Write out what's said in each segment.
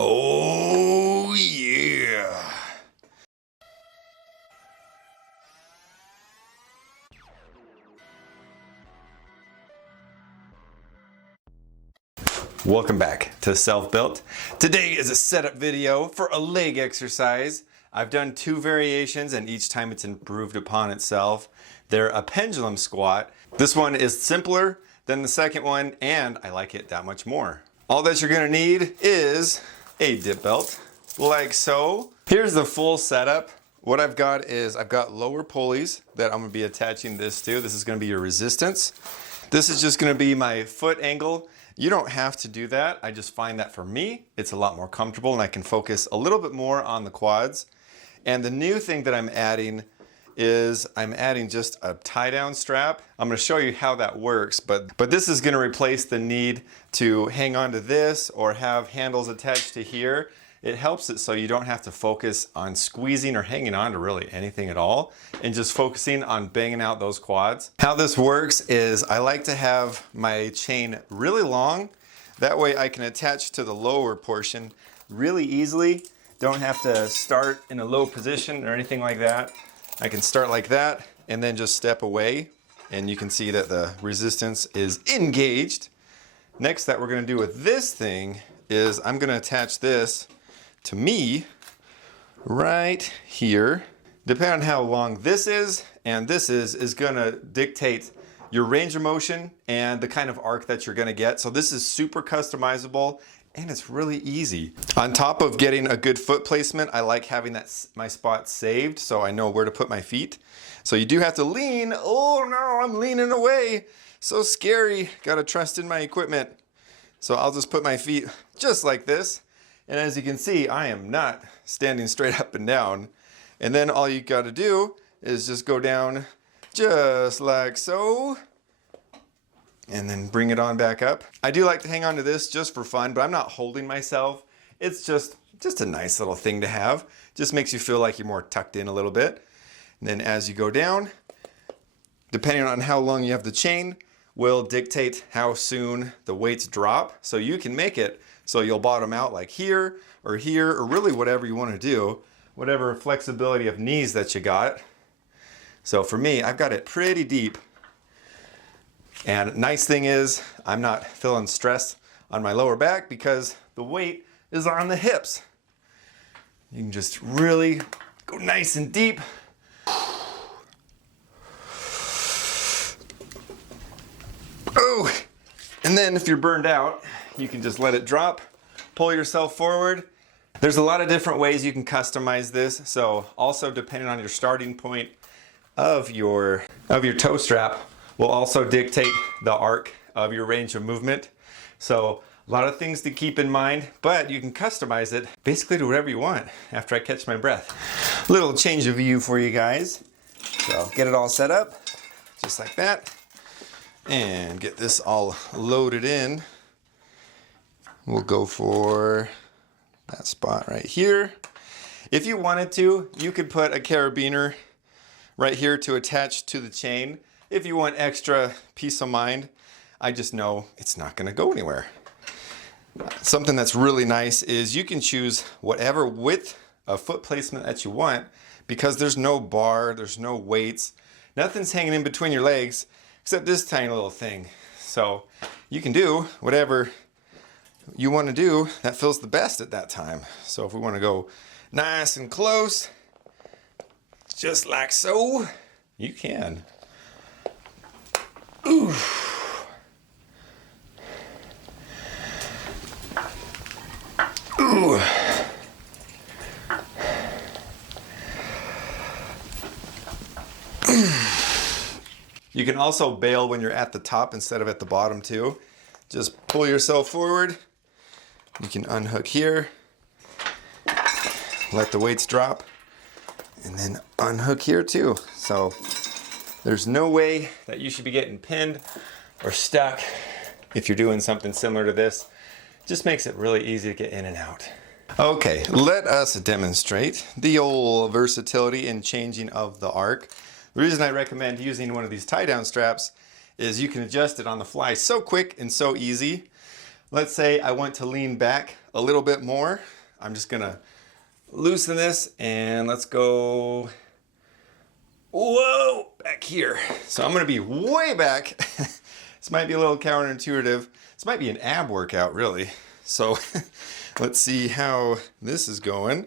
Oh yeah. Welcome back to Self-Built. Today is a setup video for a leg exercise. I've done two variations and each time it's improved upon itself. They're a pendulum squat. This one is simpler than the second one and I like it that much more. All that you're gonna need is a dip belt, like so. Here's the full setup. What I've got is I've got lower pulleys that I'm gonna be attaching this to. This is gonna be your resistance. This is just gonna be my foot angle. You don't have to do that. I just find that for me, it's a lot more comfortable and I can focus a little bit more on the quads. And the new thing that I'm adding is I'm adding just a tie down strap. I'm gonna show you how that works, but this is gonna replace the need to hang on to this or have handles attached to here. It helps it so you don't have to focus on squeezing or hanging on to really anything at all and just focusing on banging out those quads. How this works is I like to have my chain really long. That way I can attach to the lower portion really easily. Don't have to start in a low position or anything like that. I can start like that and then just step away and you can see that the resistance is engaged. Next that we're gonna do with this thing is I'm gonna attach this to me right here. Depending on how long this is and this is gonna dictate your range of motion and the kind of arc that you're gonna get. So this is super customizable and it's really easy. On top of getting a good foot placement, I like having my spot saved so I know where to put my feet. So you do have to lean. Oh no, I'm leaning away. So scary. Gotta trust in my equipment. So I'll just put my feet just like this. And as you can see, I am not standing straight up and down. And then all you gotta do is just go down just like so. And then bring it on back up. I do like to hang on to this just for fun, but I'm not holding myself. It's just a nice little thing to have. Just makes you feel like you're more tucked in a little bit. And then as you go down, depending on how long you have the chain, will dictate how soon the weights drop. So you can make it so you'll bottom out like here, or really whatever you want to do, whatever flexibility of knees that you got. So for me, I've got it pretty deep. And nice thing is, I'm not feeling stress on my lower back because the weight is on the hips. You can just really go nice and deep. Oh, and then if you're burned out, you can just let it drop, pull yourself forward. There's a lot of different ways you can customize this. So also depending on your starting point of your toe strap will also dictate the arc of your range of movement. So a lot of things to keep in mind, but you can customize it basically to whatever you want after I catch my breath. Little change of view for you guys. So get it all set up, just like that. And get this all loaded in. We'll go for that spot right here. If you wanted to, you could put a carabiner right here to attach to the chain. If you want extra peace of mind, I just know it's not gonna go anywhere. Something that's really nice is you can choose whatever width of foot placement that you want because there's no bar, there's no weights, nothing's hanging in between your legs except this tiny little thing. So you can do whatever you want to do that feels the best at that time. So if we want to go nice and close, just like so, you can. Ooh. Ooh. You can also bail when you're at the top instead of at the bottom too. Just pull yourself forward. You can unhook here, let the weights drop, and then unhook here too. So there's no way that you should be getting pinned or stuck if you're doing something similar to this. It just makes it really easy to get in and out. Okay, let us demonstrate the old versatility in changing of the arc. The reason I recommend using one of these tie-down straps is you can adjust it on the fly so quick and so easy. Let's say I want to lean back a little bit more. I'm just gonna loosen this and let's go, whoa, back here. So I'm gonna be way back. This might be a little counterintuitive. This might be an ab workout, really. So let's see how this is going.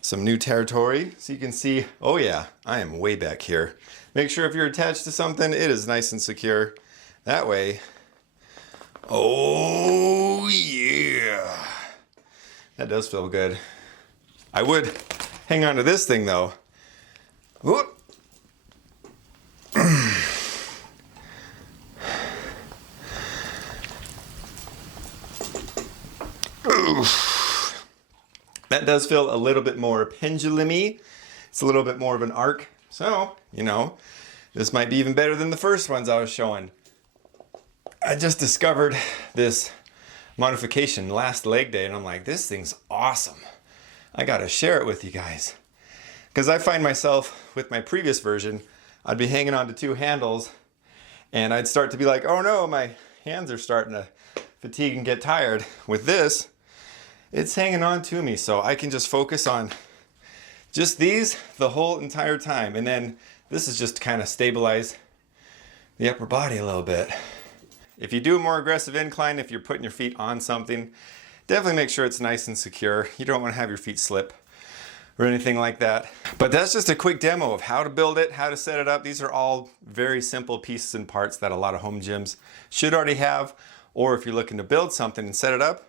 Some new territory. So you can see, oh yeah, I am way back here. Make sure if you're attached to something, it is nice and secure. That way, oh yeah. That does feel good. I would hang on to this thing though. Whoop. That does feel a little bit more pendulum-y. It's a little bit more of an arc. So, you know, this might be even better than the first ones I was showing. I just discovered this modification last leg day and I'm like, this thing's awesome. I gotta share it with you guys. Because I find myself with my previous version, I'd be hanging on to two handles and I'd start to be like, oh no, my hands are starting to fatigue and get tired. With this, it's hanging on to me so I can just focus on just these the whole entire time. And then this is just to kind of stabilize the upper body a little bit. If you do a more aggressive incline, if you're putting your feet on something, definitely make sure it's nice and secure. You don't want to have your feet slip or anything like that. But that's just a quick demo of how to build it, how to set it up. These are all very simple pieces and parts that a lot of home gyms should already have. Or if you're looking to build something and set it up,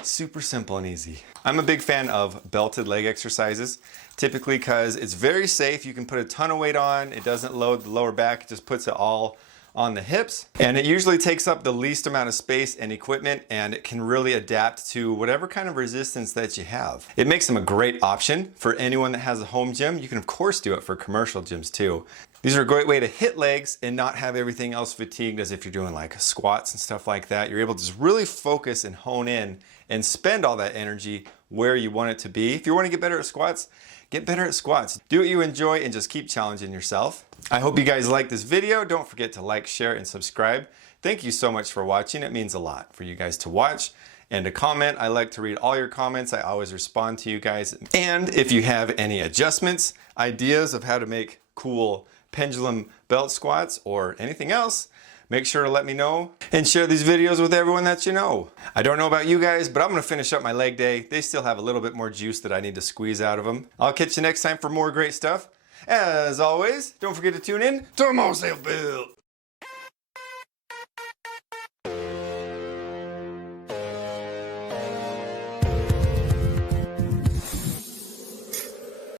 super simple and easy. I'm a big fan of belted leg exercises, typically because it's very safe. You can put a ton of weight on. It doesn't load the lower back. It just puts it all on the hips. And it usually takes up the least amount of space and equipment, and it can really adapt to whatever kind of resistance that you have. It makes them a great option for anyone that has a home gym. You can of course do it for commercial gyms too. These are a great way to hit legs and not have everything else fatigued as if you're doing like squats and stuff like that. You're able to just really focus and hone in and spend all that energy where you want it to be. If you want to get better at squats, get better at squats. Do what you enjoy and just keep challenging yourself. I hope you guys like this video. Don't forget to like, share, and subscribe. Thank you so much for watching. It means a lot for you guys to watch and to comment. I like to read all your comments. I always respond to you guys. And if you have any adjustments, ideas of how to make cool pendulum belt squats or anything else, make sure to let me know and share these videos with everyone that you know. I don't know about you guys, but I'm gonna finish up my leg day. They still have a little bit more juice that I need to squeeze out of them. I'll catch you next time for more great stuff. As always, don't forget to tune in to more self-built.